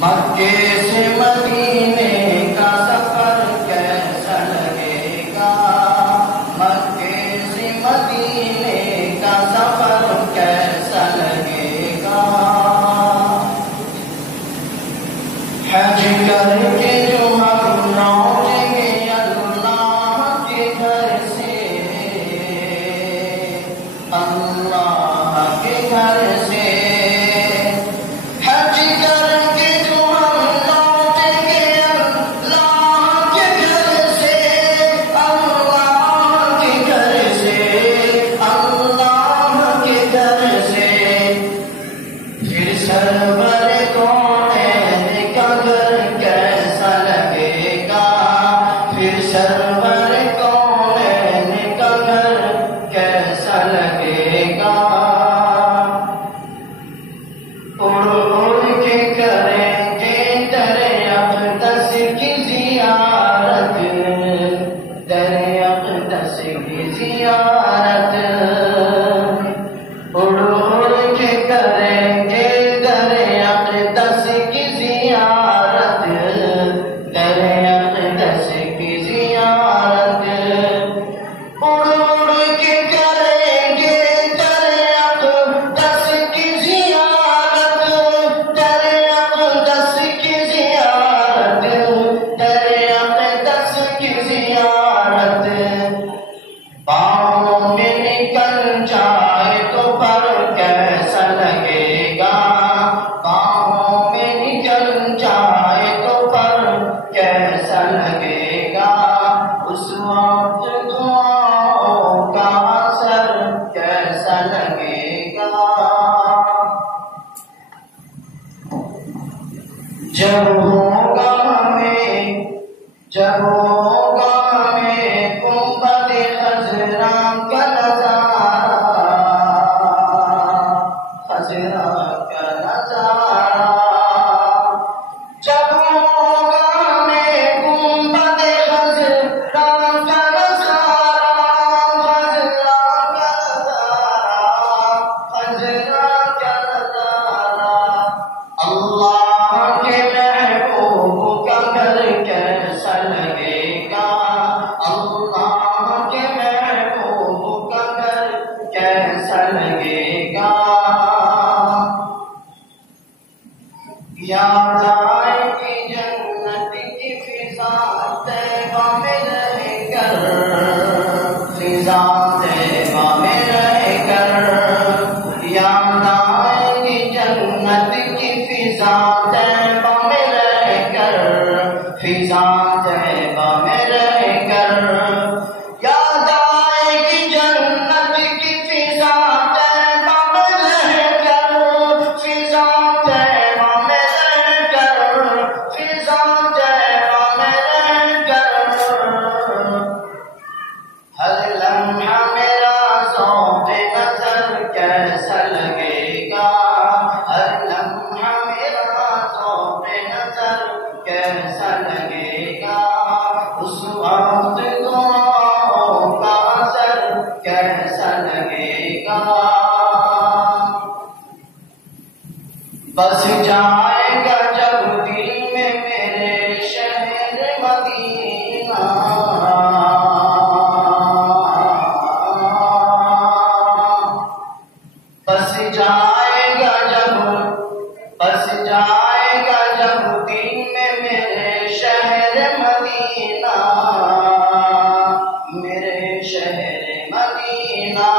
مکے سے مدینے کا سفر کیسا لگے گا؟ مکے سے مدینے کا سفر کیسا لگے گا؟ حج کر کے جو ہم لوٹیں گے اللہ کے گھر سے، اللہ کے گھر سے سرور کونین کا گھر کیسا لگے گا؟ پھر سرور کونین کا گھر کیسا لگے گا؟ اڑ اڑ کے کریں گے در اقدس کی زیارت، در اقدس کی زیارت، اڑ اڑ کے کریں گے باہوں میں نکل جائے تو پر کیسا لگے گا؟ باہوں میں نکل جائے تو پر کیسا لگے گا؟ اس وقت دعاؤں کا اثر کیسا لگے گا؟ جب ہوگا ہمیں گنبد خضرا کا نظارہ، جب ہوگا ہمیں گنبد خضرا کا نظارہ، اللہ کے محبوب کا گھر کیسا لگے گا؟ اللہ کے محبوب کا گھر کیسا لگے گا؟ یاد آئے گی جنت کی فضا طیبہ میں رہ کر، فضا طیبہ میں رہ کر، یاد آئے گی جنت کی فضا طیبہ میں رہ کر، فضا طیبہ میں رہ کر، یاد آئے گی جنت کی فضا طیبہ میں رہ کر، فضا طیبہ میں رہ کر، فضا طیبہ میں رہ کر، ہر لمحہ میرا ذوق نظر کیسا لگے گا؟ ہر لمحہ میرا ذوق نظر کیسا لگے گا؟ اس وقت دعاؤں کا اثر کیسا لگے گا؟ بس جائے گا جب دل میں میرے شہر مدینہ، بس جائے گا جب دل میں میرے شہر مدینہ، میرے شہر مدینہ،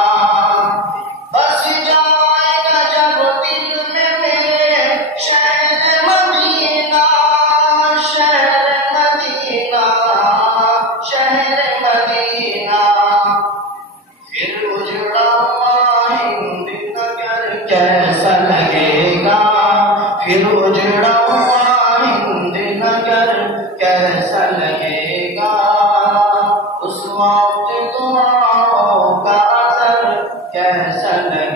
بس جائے گا جب دل میں میرے شہر مدینہ، شہر مدینہ، شہر مدینہ، پھر اجڑا ہوا ہند نگر کیسا لگے گا؟ پھر اجڑا ہوا ہند نگر کیسا لگے گا؟ اس وقت دعاؤں کا اثر کیسا لگے گا؟